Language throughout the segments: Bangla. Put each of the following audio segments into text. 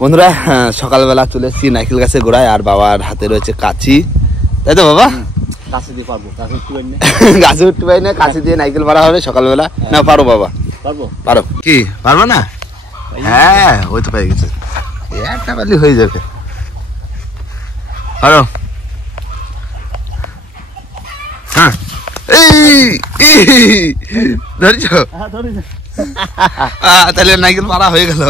বন্ধুরা সকালবেলা চলে এসেছি নারকেল গাছের গোড়ায়, আর বাবার হাতে রয়েছে কাঁচি, তাই তো বাবা? কাছে দিয়ে পারবো, কাছে উঠতে পারি না, গাছে উঠতে পারি না, কাঁচি দিয়ে নারকেল মারা হবে সকালবেলা। না পারো বাবা? পারবো। পারো কি পারবো না? হ্যাঁ ওই তো পেয়ে গেছে, একটা পারলে হয়ে যাবে। পারো? হ্যাঁ ধরেছ? তাহলে নারকেল পাড়া হয়ে গেল।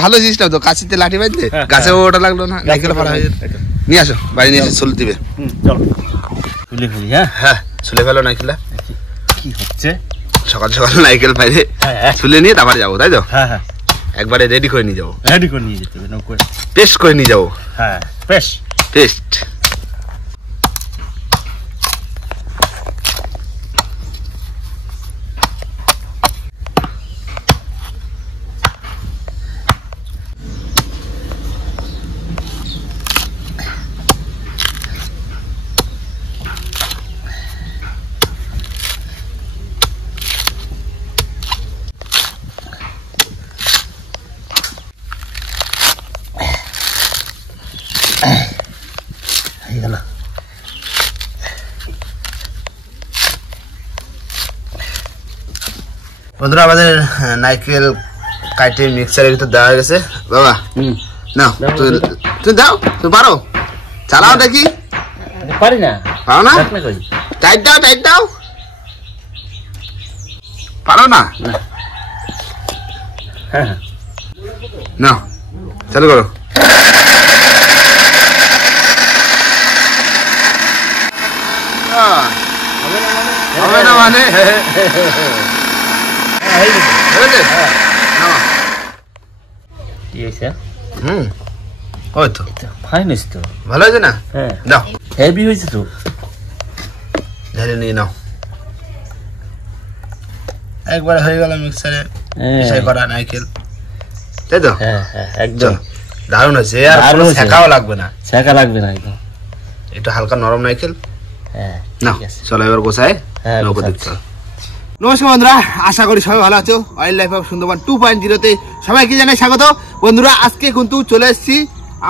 ভালো জিনিসটা তো, কাঁচিতে লাঠি বাঁধতে গাছে ওটা লাগলো না, নারকেল পাড়া হয়ে যেত। নিয়ে আসো, বাড়ি নিয়ে এসে চলে দিবে। চলো তুলে ফেলি। হ্যাঁ চলে ফেলো নারকেলটা। কি হচ্ছে? সকাল সকাল নারকেল পাইলে চুলে নিয়ে তারপরে যাবো, তাই তো? হ্যাঁ একবারে রেডি করে নিয়ে যাবো, রেডি করে নিয়ে যেতে হবে, নৌকো পেস্ট করে নিয়ে যাবো। হ্যাঁ পেস্ট। বন্ধুরা আমাদের নারকেল কাটে মিক্সারের ভিতর দেওয়া হয়ে গেছে। বাবা নাও, তুমি দাও, তুমি পারো? চালাও দেখি। পারি না। পারো না? টাইট দাও। পারো না? নাও চালু করো। হবে না মানে? ওই তো ফাইন হয়েছে তো, ভালো হয়েছে না? হ্যাঁ দাও, হেভি হয়েছে তো। ঢেলে নিয়ে নাও। একবার হয়ে গেল মিক্সারে মিশাই করা নারকেল, তাই তো? হ্যাঁ একদম দারুণ হয়েছে। আর কোনো ছেঁকাও লাগবে না, ছেঁকা লাগবে না, একদম এটা হালকা নরম নারকেল। হ্যাঁ না চলো এবার গোছায় নৌকো দেখতে। নমস্কার বন্ধুরা, আশা করি সবাই ভালো আছো। ওয়াইল্ড লাইফ অফ সুন্দরবন 2.0 সবাইকে জানাই স্বাগত। বন্ধুরা আজকে কিন্তু চলে এসেছি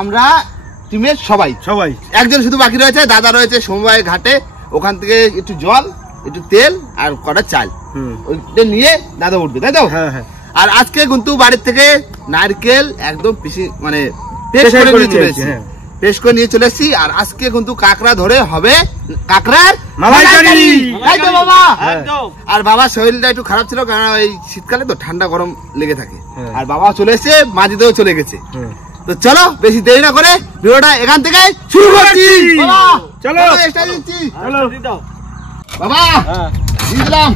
আমরা টিমের সবাই। একজন শুধু বাকি রয়েছে, দাদা রয়েছে সমবায় ঘাটে, ওখান থেকে একটু জল, একটু তেল আর কটা চাল ওইটা নিয়ে দাদা উঠবে, তাই তো? আর আজকে কিন্তু বাড়ির থেকে নারকেল একদম পিসি মানে পেস্ট করে নিয়ে চলে এসেছি, পেস্ট করে নিয়ে চলে এসেছি। আর আজকে কিন্তু কাঁকড়া ধরে হবে কাঁকড়ার মালাইকারি, তাই তো বাবা? আর বাবার শরীরটা একটু খারাপ ছিল, কারণ এই শীতকালে তো ঠান্ডা গরম লেগে থাকে। আর বাবা চলে এসেছে, মাঝিতেও চলে গেছে। তো চলো বেশি দেরি না করে ভিডিওটা এখান থেকে শুরু করছি। চলো বাবা দিয়ে দিলাম।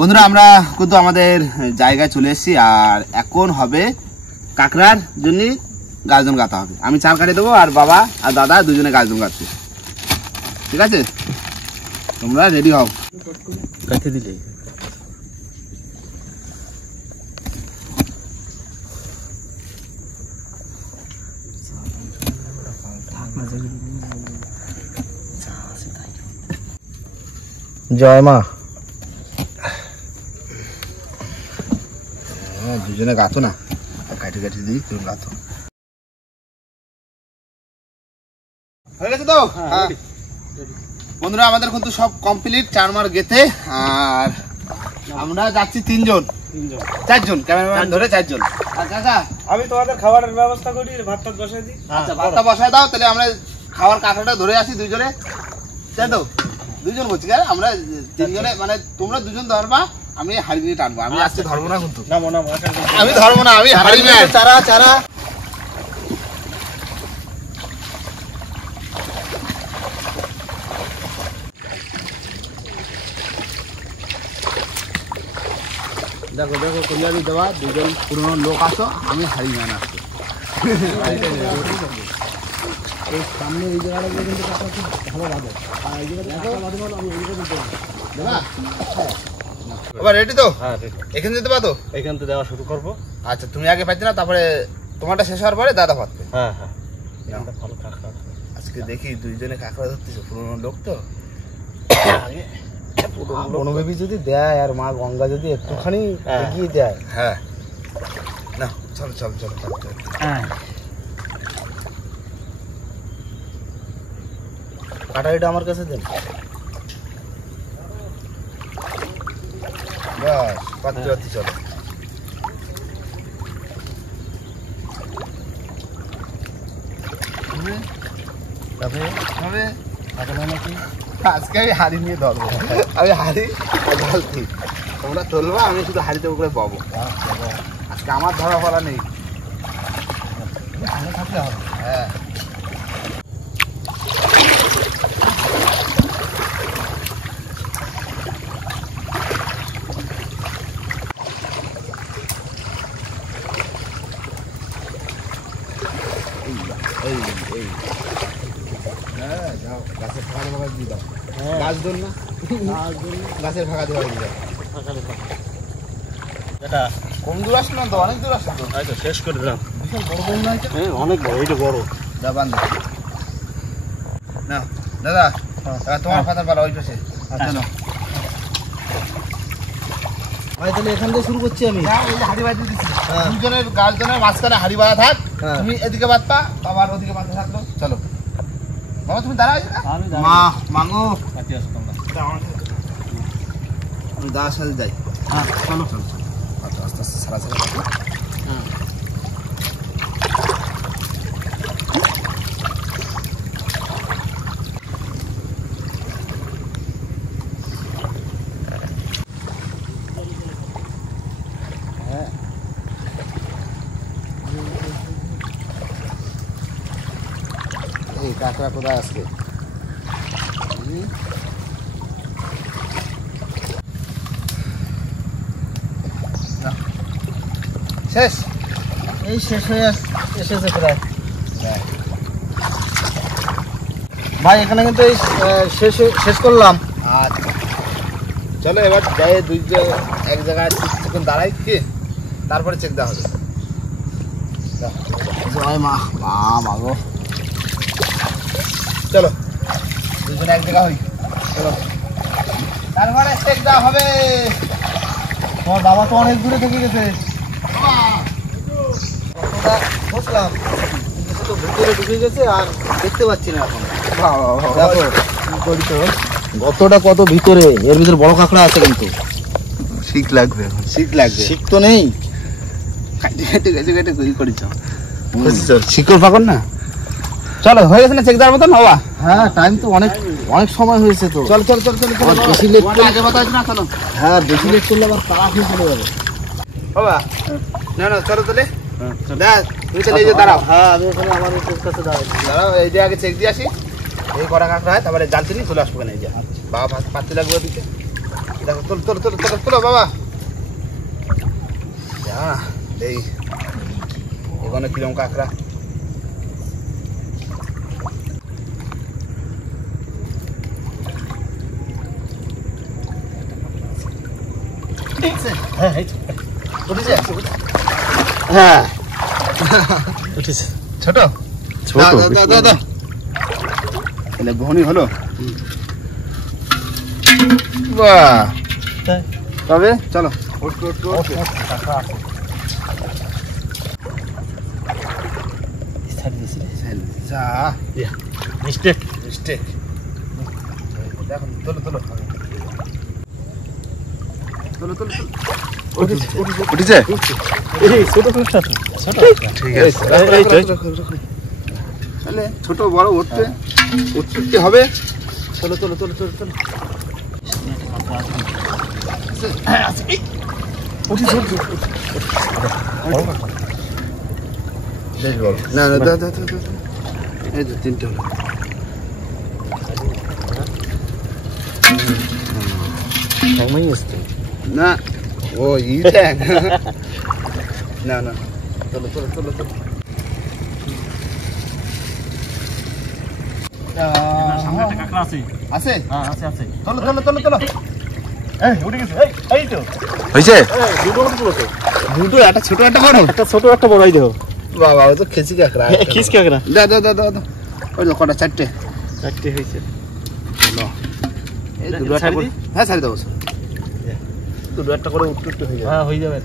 বন্ধুরা আমরা কিন্তু আমাদের জায়গায় চলে এসেছি, আর এখন হবে কাঁকড়ার জন্য গাছজন গাঁথা হবে। আমি চাল কাটে দেবো, আর বাবা আর দাদা দুজনে গাছজন গাঁথছে। ঠিক আছে, তোমরা রেডি হও। কাটে দিলে জয় মা। দুজনে গাঁথো না, কাটে দিই, তুমি গাঁথো। হয়ে গেছে তো? বন্ধুরা আমাদের কিন্তু সব কমপ্লিট, চারমার গেথে। আর আমরা যাচ্ছি চারজন, ক্যামেরাম্যান ধরে চারজন। আচ্ছা আমি তোমাদের খাবারের ব্যবস্থা করি, ভাতটা বসাই দিই। আচ্ছা ভাতটা বসায় দাও, তাহলে আমরা খাওয়ার কাঁকড়াটা ধরে আসি দুইজনে, তাই তো? দুজন বলছি আমরা তিনজনে মানে তোমরা দুজন ধরবা আমি হাড়ি নিয়ে টানবো আমি আজকে ধরবো না কিন্তু আমি ধরবো না আমি হাড়ি নিয়ে চারা চারা দেখো দেখো কল্যাণী দেওয়া দুজন পুরনো লোক আসো আমি হাড়ি নিয়ে আসছি এই সামনে এই জায়গাটা কিন্তু কাটা খুব ভালো লাগে আর এই জায়গাটা আমি এই জায়গাটা দেবা এবার রেডি তো হ্যাঁ এখানে যেতে পারো এখান থেকে দেওয়া শুরু করবো। আচ্ছা তুমি আগে পাচ্ছ না তারপরে তোমারটা শেষ হওয়ার পরে দাদা পাচ্ছে হ্যাঁ হ্যাঁ ভালো কাঁকড়া আজকে দেখি দুইজনে কাঁকড়া ধরতেছে পুরনো লোক তো বনবেবী যদি দেয় আর মা গঙ্গা যদি একটুখানি এগিয়ে দেয় হ্যাঁ না চল চল চল চল চল কাটারিটা আমার কাছে দেন। বাস পাত্র পাত্রী চলো তারপরে নাকি আজকে আমি হাড়ি নিয়ে ধরবো আমি হাড়ি ধরছি তোমরা চলবো আমি শুধু হাড়িতে উপরে পাবো আজকে আমার ধরা ফলা নেই ভালো থাকলে হবে। হ্যাঁ এই এই হ্যাঁ যাও গাছের ফাঁকা ফাঁকা দিয়ে দাও গাছ ধর না গাছের ফাঁকা দেওয়া দিয়ে দাও এটা কম দূর আসলো না তো অনেক দূর আসলো তো হয়তো শেষ করে দিলাম। ভীষণ বড় বড় না এটা হ্যাঁ অনেক বড়, এইটা বড়। দা বান্ধ না দাদা তোমার ফাতার পালা ওই পাশে চলো ভাই তাহলে এখান থেকে শুরু করছি আমি। হ্যাঁ এই যে হাড়ি বাঁধতে দিচ্ছি দুজনের গাছজনের মাঝখানে হাড়ি বাঁধা থাক তুমি এদিকে বাঁধবা বাবার ওদিকে বাঁধা থাকলো চলো বাবা তুমি দাঁড়াও মা মাগো আমি দাদার সাথে যাই হ্যাঁ চলো চলো চলো আস্তে আস্তে সারা সারা এই কাঁকড়া কোথায় আসবে শেষ এই শেষ হয়ে এসেছে প্রায়। ভাই এখানে কিন্তু এই শেষ করলাম। আচ্ছা চলো এবার যাই দুই এক জায়গায় কিছুক্ষণ দাঁড়াই কি তারপরে চেক দেওয়া হবে জয় মা মা মাগো চলো দুজনে এক জায়গা হই চলো তারপরে চেক দেওয়া হবে তোমার বাবা তো অনেক দূরে থেকে গেছে। বুঝলাম তো ভিতরে ঢুকে গেছে আর দেখতে পাচ্ছি না এখন। গতটা কত ভিতরে, এর ভিতরে বড় কাঁকড়া আছে কিন্তু। শিখ লাগবে এখন শিখ লাগবে শিখ তো নেই। কাটে কাটে কাটে কাটে করেছ শিকড় ফাঁকর না চলো হয়ে গেছে না চেক দেওয়ার মতন বাবা হ্যাঁ টাইম তো অনেক অনেক সময় হয়েছে তো। চল চল চল চল আবার বেশি লেট করলে আগে কথা আছে না চলো হ্যাঁ বেশি লেট করলে আবার তাড়া খেয়ে চলে যাবে। বাবা না না চলো তাহলে দেখ তুমি তাহলে এই যে দাঁড়াও হ্যাঁ আমি এখানে আমার কাছে দাঁড়াচ্ছি। দাঁড়াও এই যে আগে চেক দিয়ে আসি এই কড়া কাঁকড়া হয় তারপরে জাল চিনি চলে আসবো না এই যে বাবা পাত্তি লাগবে ওদিকে দেখো তোল তোল তোল তোল তোলো বাবা এই এখানে কিরম কাঁকড়া হ্যাঁ এই তো। উঠেছে হ্যাঁ উঠেছে। ছোট ছোট, বেশি তাহলে ঘনি হলো বাহ তাই? তবে চলো যা মিস্টেক। মিস্টেক দেখো তোলো তোলো তোলো তোলো উঠেছে এই ছোট কাঁকড়া তো। ছোট ঠিক আছে তাহলে ছোট বড় উঠতে উঠতে হবে চলো চলো চলো চলো চলো না না দাও দাও দাও এই তো তিনটে হলো না ও ইটা না না চলো চলো চলো চলো আছে চলো চলো চলো চলো হয়েছে দুটো একটা ছোট একটা বড় একটা বড় দেখো বাবা ও তো খেসি কাঁকড়া খিস কাঁকড়া দাও দাও দাও দাও ওই তো কটা চারটে হয়েছে এই দুটো একটা করে হ্যাঁ ছাড়ি দেবো দুটো একটা করে উঠতে হয়ে যাবে হ্যাঁ হয়ে যাবে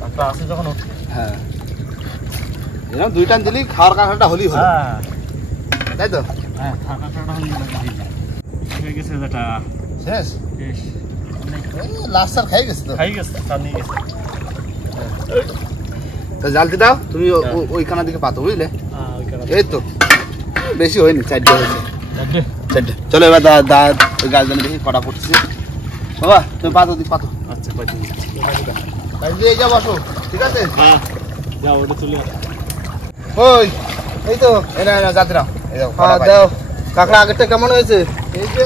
কাঁকড়া আসে যখন হ্যাঁ এরকম দুই টান দিলেই খাওয়ার কাঁকড়াটা হলেই হলো তাই তো হ্যাঁ কাঁকড়াটা হয়ে গেছে এটা শেষ লাস্ট আর খাই গেছে তো খাই গেছে চার নিয়ে গেছে তো জালতি দাও তুমি ওইখানের দিকে পাতো বুঝলে এই তো বেশি হয়নি চারটে হয়েছে চারটে চলো এবার ওই গাছ জানে দেখি কটা পড়ছে বাবা তুমি পাতো দিক পাতো আচ্ছা গাছ দিয়ে যাও বসো ঠিক আছে হ্যাঁ যাও ওটা চলে ওই এই তো এরা এরা জাতি দাও এই দাও দাও কাঁকড়া আগেরটা কেমন হয়েছে এই যে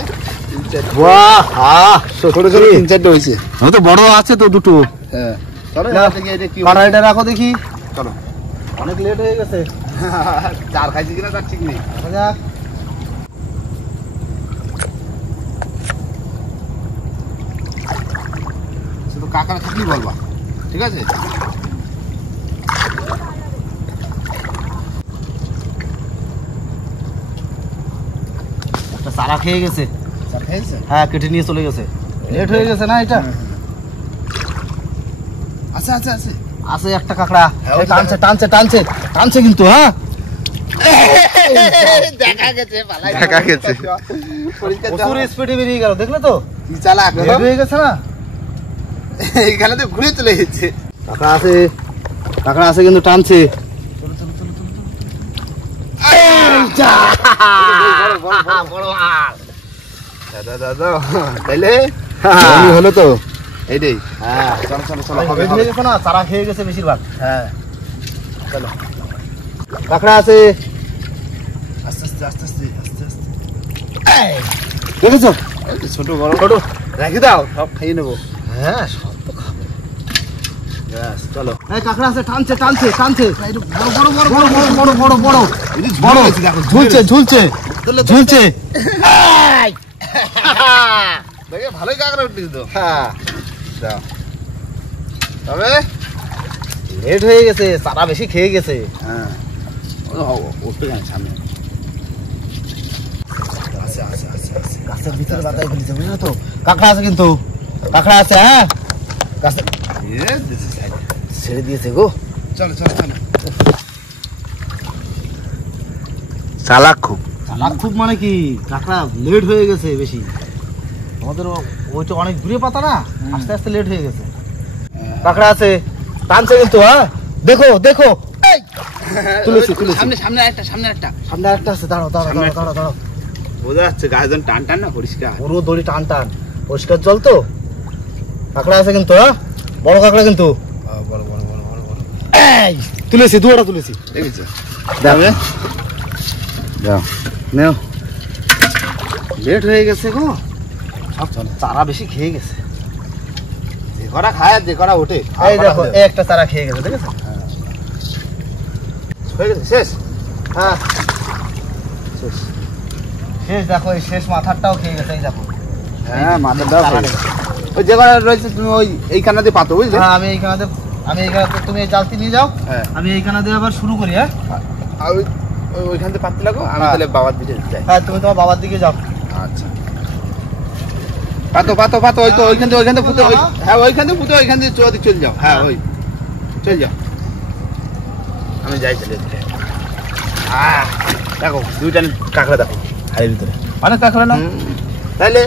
বাহ ছোট ছোট তিন চারটে হয়েছে তো বড় আছে তো দুটো হ্যাঁ চলো কড়াইটা রাখো দেখি চলো অনেক লেট হয়ে গেছে চার খাইছি কিনা তার ঠিক নেই যাক শুধু কাঁকড়া থাকলেই বলবা ঠিক আছে একটা সারা খেয়ে গেছে চার খাইছে হ্যাঁ কেটে নিয়ে চলে গেছে লেট হয়ে গেছে না এটা আছে আছে আছে আছে একটা কাঁকড়া হ্যাঁ, ওই টানছে টানছে টানছে টানছে কিন্তু হ্যাঁ দেখা গেছে পালাই দেখা গেছে পরিষ্কার প্রচুর স্পিডে বেরিয়ে গেল দেখলে তো কি চালাক লেট হয়ে গেছে না এইখানে তো ঘুরে চলে গেছে কাঁকড়া আছে কিন্তু টানছে তাইলে হলো তো এইটাই হ্যাঁ চলো চলো চলো হবে হয়ে গেছে না চারা খেয়ে গেছে বেশিরভাগ হ্যাঁ চলো কাঁকড়া আছে আস্তে আস্তে আস্তে আস্তে আস্তে আস্তে দেখেছো ছোট বড় ছোট রেখে দাও সব খাইয়ে নেবো হ্যাঁ সব তো খাবে চলো এই কাঁকড়া আছে টানছে টানছে টানছে বড় বড় বড় বড় বড় বড় বড় বড় হয়েছে দেখো ঝুলছে ঝুলছে ঝুলছে দেখে ভালোই কাঁকড়া উঠেছে তো হ্যাঁ তবে লেট হয়ে গেছে চারা বেশি খেয়ে গেছে হ্যাঁ উঠতে গেছে সামনে আছে আছে আছে আছে গাছের ভিতরে বাতাই ফেলেছে বুঝলো তো কাঁকড়া আছে কিন্তু কাঁকড়া আছে হ্যাঁ গাছে ছেড়ে দিয়েছে গো চলো চলো চলো চালাক খুব মানে কি কাঁকড়া লেট হয়ে গেছে বেশি আমাদের ওইটা অনেক দূরে পাতা না আস্তে আস্তে লেট হয়ে গেছে কাঁকড়া আছে টানছে কিন্তু হ্যাঁ দেখো দেখো তুলেছি সামনে সামনে একটা সামনে একটা সামনে একটা আছে দাঁড়াও দাঁড়াও দাঁড়াও দাঁড়াও দাঁড়াও বোঝা যাচ্ছে গায়ে যখন টান টান না পরিষ্কার পুরো দড়ি টান টান পরিষ্কার জল তো কাঁকড়া আছে কিন্তু হ্যাঁ বড় কাঁকড়া কিন্তু বড় বড় বড় বড় বড় তুলেছি দুয়াটা তুলেছি দেখেছো যাবে যাও নেও লেট হয়ে গেছে গো সব চারা বেশি খেয়ে গেছে যে করা খায় আর যে করা ওঠে এই দেখো এই একটা চারা খেয়ে গেছে দেখেছো হয়ে গেছে শেষ হ্যাঁ শেষ দেখো এই শেষ মাথারটাও খেয়ে গেছে এই দেখো হ্যাঁ মাথাটাও ওই যে করা রয়েছে তুমি ওই এইখানাতে পাতো বুঝলে হ্যাঁ আমি এইখানে তুমি এই জালতি নিয়ে যাও হ্যাঁ আমি এইখানে দিয়ে আবার শুরু করি হ্যাঁ আর ওইখান থেকে পাততে লাগো আমি তাহলে বাবার দিকে যাই হ্যাঁ তুমি তোমার বাবার দিকে যাও আচ্ছা পাতো পাতো পাতো ওই তো ওইখান থেকে পুঁতে হ্যাঁ ওইখান থেকে পুঁতে ওইখান থেকে চলে যাও হ্যাঁ ওই চল যাও আমি যাই চলে দেখো দুইটা কাঁকড়া দেখো হাড়ির ভিতরে অনেক কাঁকড়া না তাইলে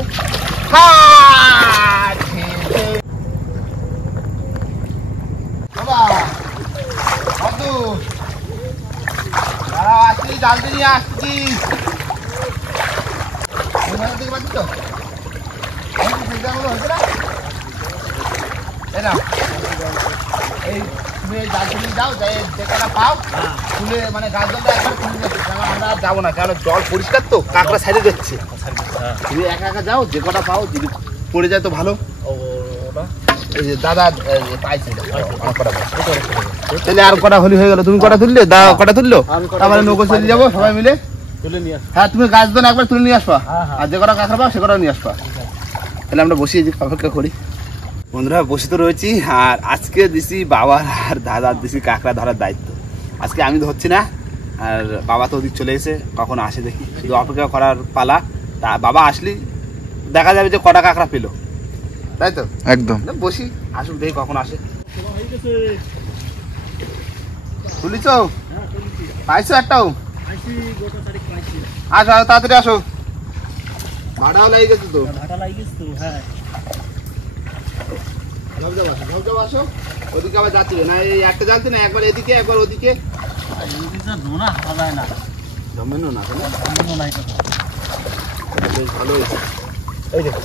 আসছি জালতে নিয়ে আসছি তো হচ্ছে না এই নাও এই তুমি এই জাল তুলে যাও যে কটা পাও তুলে মানে গাছ জলটা একবার তুলে যাচ্ছে আমরা যাবো না কারণ জল পরিষ্কার তো কাঁকড়া সাইডে যাচ্ছে তুমি একা একা যাও যে কটা পাও যদি পড়ে যায় তো ভালো এই যে দাদা পাইছে তাহলে আর কটা হলি হয়ে গেল তুমি কটা তুললে দাদা কটা তুললো তারপরে নৌকো চলে যাবো সবাই মিলে হ্যাঁ তুমি গাছ দোন একবার তুলে নিয়ে আসবা আর যে কটা কাঁকড়া পাও সে কটা নিয়ে আসবা তাহলে আমরা বসিয়ে যে অপেক্ষা করি বন্ধুরা বসে তো রয়েছি আর আজকে দিছি বাবার আর দাদার দিছি কাঁকড়া ধরার দায়িত্ব আজকে আমি ধরছি না আর বাবা তো ওদিক চলে গেছে কখন আসে দেখি শুধু অপেক্ষা করার পালা তা বাবা আসলি দেখা যাবে যে কটা কাঁকড়া পেলো তাই তো একদম বসি আসুক দেখি কখন আসে তুলিছ পাইছো একটাও আসো আসো তাড়াতাড়ি আসো ভাড়াও লেগে গেছে তো আসো ওদিকে আবার যাচ্ছিল না এই একটা জানতে না একবার এদিকে একবার ওদিকে ভালো হয়েছে এই দেখো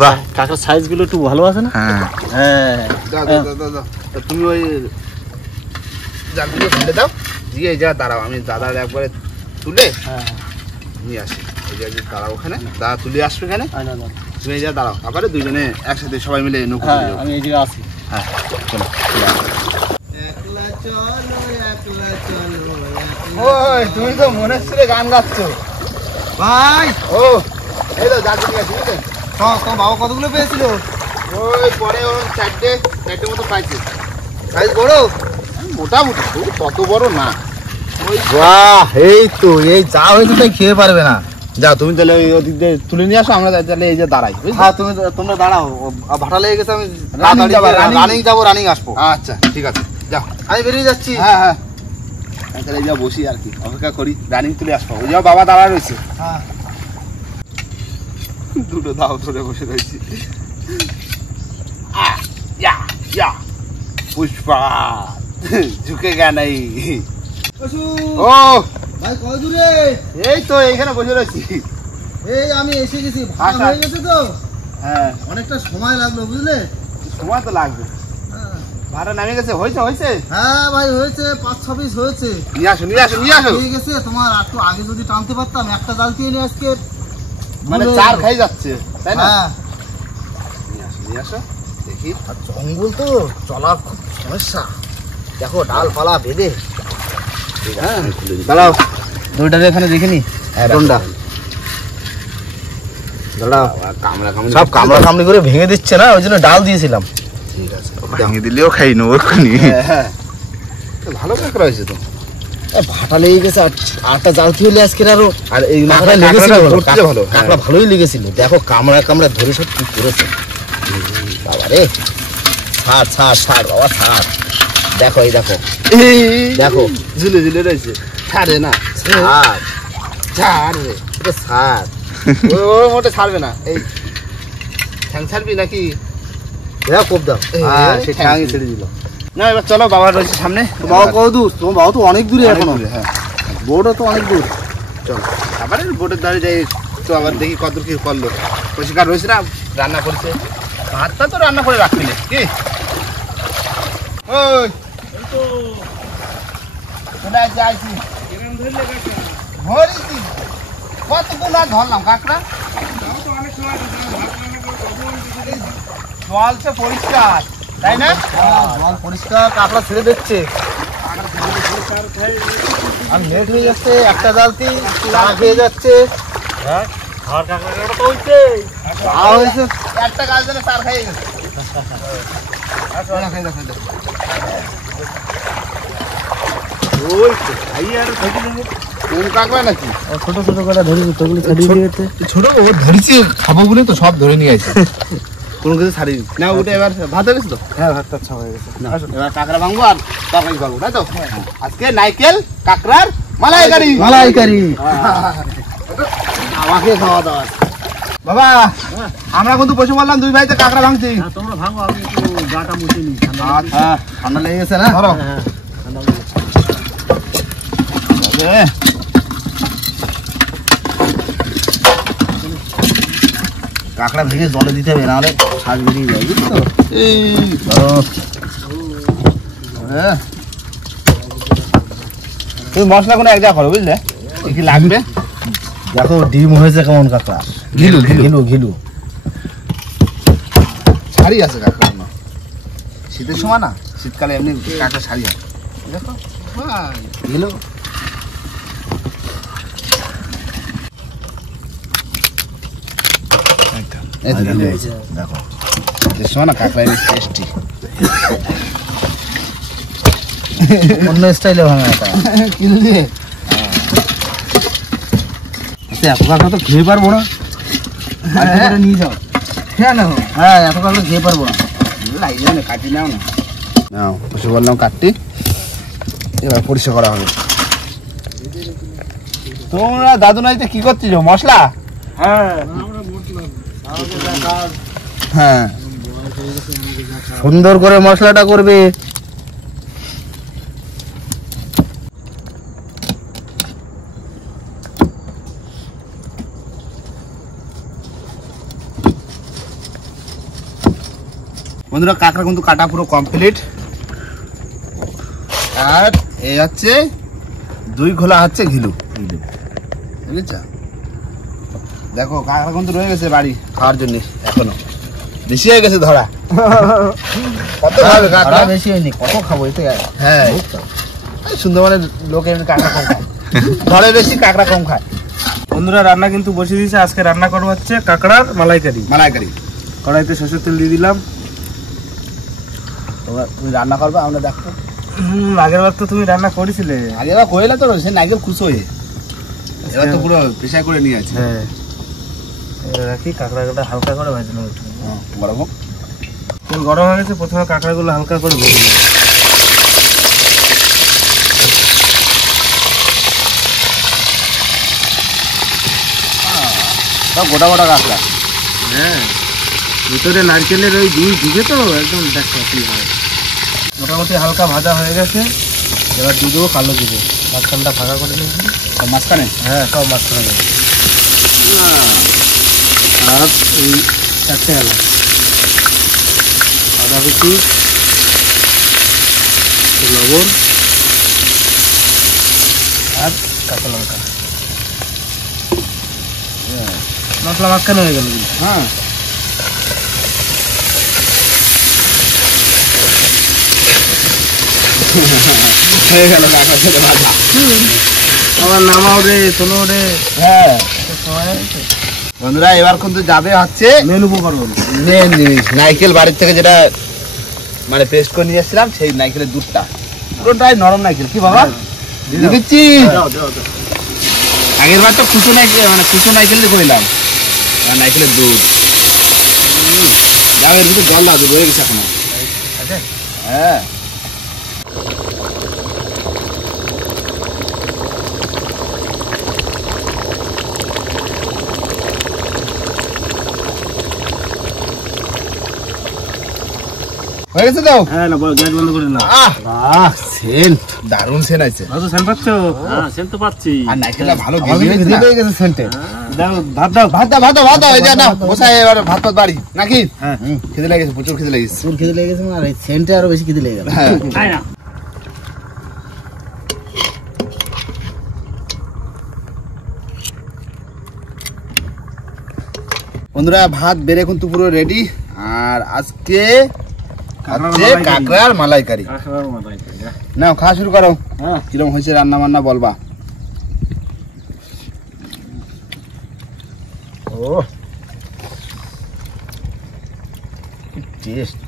বাহ কাকার সাইজ গুলো একটু ভালো আছে না হ্যাঁ তুমি ওই জালগুলো ফেলে দাও দিয়ে এই জায়গা দাঁড়াও আমি দাদার একবারে তুলে নিয়ে আসি এই জায়গায় দাঁড়াও ওখানে দাদা তুলে আসবে এখানে তুমি এই জায়গা দাঁড়াও তারপরে দুজনে একসাথে সবাই মিলে নৌকো আমি এই জায়গায় আসি হ্যাঁ চলো ওই তুমি তো মনে হচ্ছে গান গাচ্ছ ভাই ও এই তো জাল নিয়ে আসি বুঝলেন তোমার বাবা কতগুলো পেয়েছিল ওই পরে ওর চারটে মতো পাইছে সাইজ বড় মোটামুটি তত বড় না বাহ এই তো এই যা হয়েছে তাই খেয়ে পারবে না যাও তুমি তাহলে ওই ওদিক দিয়ে তুলে নিয়ে আসো আমরা তাহলে এই যে দাঁড়াই হ্যাঁ তোমরা দাঁড়াও ভাটা লেগে গেছে আমি রানিং যাবো রানিং আসবো আচ্ছা ঠিক আছে যাও আমি বেরিয়ে যাচ্ছি হ্যাঁ হ্যাঁ তাহলে এই যা বসি আর কি অপেক্ষা করি রানিং তুলে আসবো ওই যাও বাবা দাঁড়া রয়েছে হ্যাঁ দুটো দাও ধরে বসে রয়েছি পুষ্পা ঝুঁকে গা নাই ও ভাই কয় দূরে এই তো এইখানে বসে রয়েছি এই আমি এসে গেছি ভাটা হয়ে গেছে তো হ্যাঁ অনেকটা সময় লাগলো বুঝলে সময় তো লাগবে ভাড়া নামে গেছে হয়েছে হ্যাঁ ভাই হয়েছে 5-6 পিস হয়েছে নিয়ে আসো হয়ে গেছে তোমার একটু আগে যদি টানতে পারতাম একটা জাল দিয়ে নিয়ে আজকে মানে চার খাই যাচ্ছে তাই না হ্যাঁ নিয়ে আসো দেখি আর জঙ্গল তো চলার খুব সমস্যা দেখো ডালপালা বেঁধে হ্যাঁ দাঁড়াও দুইটারে এখানে দেখিনি কোনটা দাঁড়াও সব কামড়া কামড়ি করে ভেঙে দিচ্ছে না ওই জন্য ডাল দিয়েছিলাম ঠিক আছে ভেঙে দিলেও খাই নেবো এক্ষুনি হ্যাঁ ভালো কাঁকড়া হয়েছে তো ভাটা লেগে গেছে আটটা জাল তুলে আজকে আরো আর এই কাঁকড়া লেগেছিল ভালো কাঁকড়া ভালোই লেগেছিল দেখো কামড়া ধরে সব কি করেছে বাবা রে ছাড় বাবা ছাড় দেখো এই দেখো ঝুলে রয়েছে ছাড়ে না ছাড় রে ছাড় ও মোটে ছাড়বে না এই ঠ্যাং ছাড়বি নাকি দেখো কোপ দাও সে ঠ্যাংই ছেড়ে দিল না এবার চলো বাবা রয়েছে সামনে বাবা কত দূর তোমার বাবা তো অনেক দূরে এখনো হ্যাঁ বোর্ডও তো অনেক দূর চলো আবার বোটের ধারে যাই তো আবার দেখি কত কি করলো পরিষ্কার রয়েছে না রান্না করেছে ভাতটা তো রান্না করে রাখবি না কি ওই কোথায় যাইছি ধরেছি কতগুলো ধরলাম কাঁকড়া জল সে পরিষ্কার তাই না জল পরিষ্কার কাঁকড়া ছেড়ে দিচ্ছে আর লেট হয়ে যাচ্ছে একটা জালতি খেয়ে যাচ্ছে একটা গাছ ধরে তার খাইয়ে গেছে কোন কাঁকড়া নাকি ছোট ছোট করে ধরেছি তোগুলো ছাড়িয়ে দিয়েছে ছোট ও ধরেছি খাবো বলে তো সব ধরে নিয়ে আসে কোনো কিছু ছাড়িয়ে না ওটা এবার ভাত হয়ে গেছে তো হ্যাঁ ভাতটা ছা হয়ে গেছে এবার কাঁকড়া ভাঙবো আর তরকারি করবো তাই তো আজকে নাইকেল কাঁকড়ার মালাইকারি আমাকে খাওয়া দাওয়া বাবা আমরা কিন্তু বসে বললাম দুই ভাইতে কাঁকড়া ভাঙছি তোমরা ভাঙো আমি একটু গাটা মুছে নিই আচ্ছা ঠান্ডা লেগে গেছে না ধরো কাঁকড়া ভেঙে জলে দিতে হবে, নাহলে শ্বাস বেরিয়ে যায়, বুঝলি তো? এই ধরো। হ্যাঁ। তুমি মশলা কোনো এক জায়গা করো, বুঝলে কি কি লাগবে? দেখো ডিম হয়েছে কেমন কাঁকড়া, ঘিলু ঘিলু ঘিলু। শাড়ি আছে কাঁকড়া না, শীতের সময় না, শীতকালে এমনি কাঁকড়া শাড়ি আছে। দেখো ঘিলু এই যে ঘিলু আছে। দেখো, শীতের সময় না কাঁকড়া বেশ টেস্টি। অন্য স্টাইলে ভাঙা এটা। ঘিলু দিয়ে আচ্ছা, এত কাঁকড়া তো খেয়ে পারবো না, নিয়ে যাও। হ্যাঁ না, হ্যাঁ, এত কাঁকড়া খেয়ে পারবো না। লাগবে না, কাটি নাও না। নাও বসে বললাম কাটটি, এবার পরিষ্কার করা হবে। তোমরা দাদু নাইতে কি করছিস মশলা? হ্যাঁ হ্যাঁ সুন্দর করে মশলাটা করবে। বন্ধুরা কাঁকড়া কিন্তু কাটা পুরো কমপ্লিট, আর এই হচ্ছে 2 ঘোলা হচ্ছে ঘিলু, বুঝেছ? দেখো কাঁকড়া কিন্তু রয়ে গেছে বাড়ি খাওয়ার জন্য, এখনো বেশি হয়ে গেছে ধরা। কত খাবে কাঁকড়া? বেশি হয়নি, কত খাবো এটা? হ্যাঁ, এই সুন্দরবনের লোক এমনি কাঁকড়া কম খায়, ধরে বেশি কাঁকড়া কম খায়। বন্ধুরা রান্না কিন্তু বসিয়ে দিয়েছে। আজকে রান্না করবো হচ্ছে কাঁকড়ার মালাইকারি। মালাইকারি কড়াইতে সরষের তেল দিয়ে দিলাম। তুমি রান্না করবে, আমরা দেখো। আগের বার তো তুমি রান্না করেছিলে। আগে এবার কইলে তো সে নাইকেল খুশ হয়ে, এবার তো পুরো পেশায় করে নিয়ে আছে। হ্যাঁ, এবার রাখি কাঁকড়াগুলো হালকা করে ভেজে নেবো একটু। গরম হোক। তেল গরম হয়ে গেছে, প্রথমে কাঁকড়াগুলো হালকা করে ভেজে নেবো। সব গোটা গোটা কাঁকড়া। হ্যাঁ, ভিতরে নারকেলের ওই দুই ঢুকে তো একদম দেখা কি হয়। মোটামুটি হালকা ভাজা হয়ে গেছে, এবার দিয়ে দেবো কালো জিরে। মাঝখানটা ফাঁকা করে নিয়েছি। সব মাঝখানে হ্যাঁ, সব মাঝখানে দেবো। আর এই 4টে এলাচ, আদা কুচি, লবণ আর কাঁচা লঙ্কা। মশলা মাঝখানে হয়ে গেল। হ্যাঁ, হয়ে গেল কাঁকড়া ছেড়ে ভাজা। আবার নামাও রে, তোলো রে। হ্যাঁ সময় আছে। বন্ধুরা এবার কিন্তু যাবে হচ্ছে মেন উপকরণ। মেন জিনিস, নারকেল বাড়ির থেকে যেটা মানে পেস্ট করে নিয়ে এসেছিলাম, সেই নারকেলের দুধটা পুরোটাই নরম নারকেল। কি বাবা দেখেছি, আগের বার তো কুচো নারকেল মানে কুচো নারকেল দিয়ে করলাম, আর নারকেলের দুধ। যাও এর ভিতরে জল দাও, দুধ রয়ে গেছে এখনো। হ্যাঁ হয়ে গেছে তো। হ্যাঁ, না গ্যাস বন্ধ করে না। আহ সেন্ট, দারুণ সেন্ট আছে। তো সেন্ট পাচ্ছ? হ্যাঁ, সেন্ট তো পাচ্ছি। আর নারকেলটা ভালো আমাকে গেছে খিদে পেয়ে গেছে সেন্টে। দাও, ভাত দাও। ভাত দাও, ভাত দাও, ভাত দাও, এই যে নাও বসাই এবার ভাত ভাত বাড়ি নাকি? হ্যাঁ, খিদে লেগেছে, প্রচুর খিদে লেগেছে। তোর খিদে লেগে গেছে, আর এই সেন্টে আরো বেশি খিদে লেগে গেল। হ্যাঁ খাই না। বন্ধুরা ভাত বেড়ে কিন্তু পুরো রেডি, আর আজকে হচ্ছে কাঁকড়ার মালাইকারি। কাঁকড়ার মালাইকারি। নাও খাওয়া শুরু করো। হ্যাঁ, কিরকম হয়েছে রান্না বান্না বলবা। ও টেস্ট।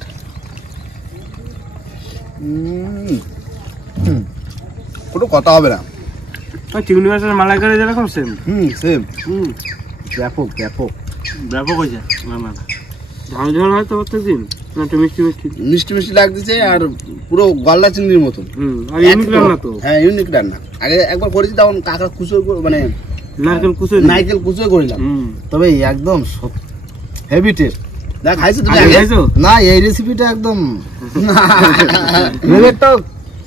কোনো কথা হবে না। ওই চিংড়ি মাছের মালাইকারি যেরকম সেম। সেম। ব্যাপক ব্যাপক। ব্যাপক হয়েছে রান্নাটা। ঝাল ঝাল হয় তো প্রত্যেকদিন, না একটু মিষ্টি মিষ্টি। মিষ্টি মিষ্টি লাগতেছে, আর পুরো গলদা চিংড়ির মতন। আর ইউনিক রান্না তো। হ্যাঁ ইউনিক রান্না। আগে একবার করেছি, তখন কাঁকড়া কুচো মানে নারকেল কুচো। নারকেল কুচো করিলাম। তবে একদম হেভি টেস্ট। দেখ খাইছো তুমি আগে আগে? খাইছো? না, এই রেসিপিটা একদম ফ্লেভারটা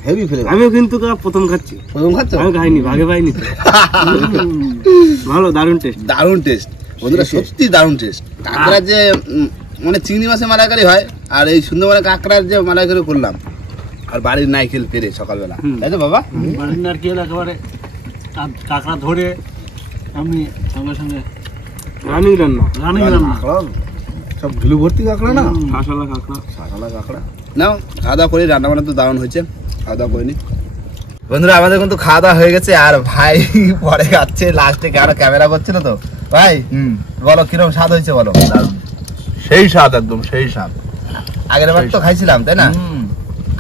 হেভি ফ্লেভার। আমিও কিন্তু প্রথম খাচ্ছি। প্রথম খাচ্ছ? আমি খাইনি, ভাগে পাইনি তো। ভালো, দারুণ টেস্ট। দারুণ টেস্ট। বন্ধুরা সত্যি দারুণ টেস্ট। কাঁকড়ার যে মানে চিংড়ি মাছের মালাইকারি হয় আর এই সুন্দরবনের কাঁকড়ার যে মালাইকারি করলাম আর বাড়ির নারকেল পেরে সকালবেলা, তাই তো বাবা? বাড়ির নারকেল একেবারে কাঁকড়া ধরে আমি সঙ্গে সঙ্গে রানিং রান্না, সব ধুলো ভর্তি কাঁকড়া না, শাঁসালা কাঁকড়া। শাঁসালা কাঁকড়া। নাও খাওয়া দাওয়া করি, রান্না বান্না তো দারুণ হয়েছে, খাওয়া দাওয়া করিনি। বন্ধুরা আমাদের কিন্তু খাওয়া দাওয়া হয়ে গেছে আর ভাই পরে খাচ্ছে, লাস্টে কারো ক্যামেরা করছিল তো। ভাই বলো কিরকম স্বাদ হয়েছে বলো? সেই স্বাদ, একদম সেই স্বাদ। আগের বার তো খাইছিলাম তাই না?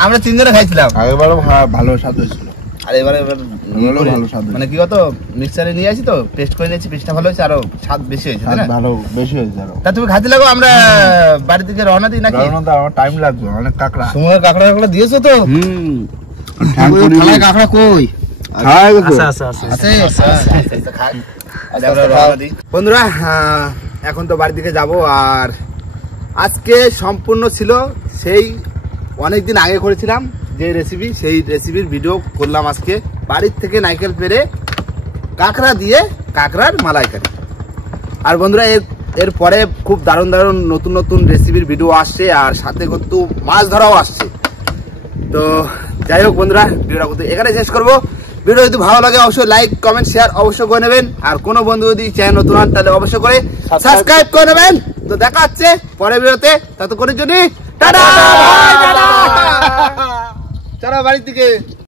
আমরা 3 জনে খাইছিলাম। আগেরবারও ভালো স্বাদ হয়েছিল, আর এবারে ভালো স্বাদ মানে কি কত মিক্সারে নিয়ে আসি তো টেস্ট করে নিয়েছি, পিসটা ভালো হয়েছে, আরো স্বাদ বেশি হয়েছে তাই না? ভালো বেশি হয়েছে আরো। তা তুমি খাইতে লাগো, আমরা বাড়ি থেকে রওনা দিই নাকি? আমার টাইম লাগবে, অনেক কাঁকড়া। তোমার কাঁকড়া কাঁকড়া দিয়েছো তো? থালায় কাঁকড়া কই? বন্ধুরা এখন তো বাড়ি দিকে যাব। আর আজকে সম্পূর্ণ ছিল সেই অনেকদিন আগে করেছিলাম যে রেসিপি, সেই রেসিপির ভিডিও করলাম আজকে। বাড়ির থেকে নারকেল পেরে কাঁকড়া দিয়ে কাঁকড়ার মালাইকারি। আর বন্ধুরা এর পরে খুব দারুণ দারুণ নতুন নতুন রেসিপির ভিডিও আসছে, আর সাথে কিন্তু মাছ ধরাও আসছে। তো যাই হোক বন্ধুরা, ভিডিওটা কিন্তু এখানে শেষ করবো। ভিডিও যদি ভালো লাগে অবশ্যই লাইক কমেন্ট শেয়ার অবশ্যই করে নেবেন। আর কোনো বন্ধু যদি চ্যানেল নতুন হন তাহলে অবশ্যই করে সাবস্ক্রাইব করে নেবেন। তো দেখা হচ্ছে পরের ভিডিওতে, ততক্ষণের জন্য টাটা। চলো বাড়ির দিকে।